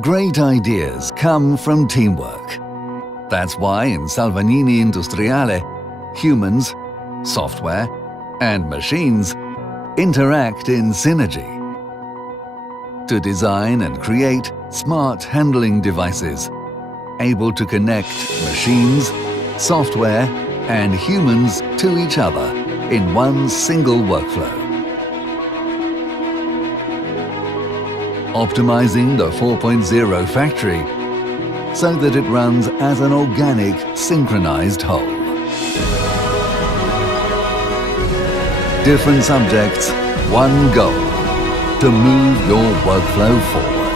Great ideas come from teamwork. That's why in Salvagnini Industriale, humans, software, and machines interact in synergy to design and create smart handling devices able to connect machines, software, and humans to each other in one single workflow. Optimizing the 4.0 factory so that it runs as an organic, synchronized whole. Different subjects, one goal: to move your workflow forward.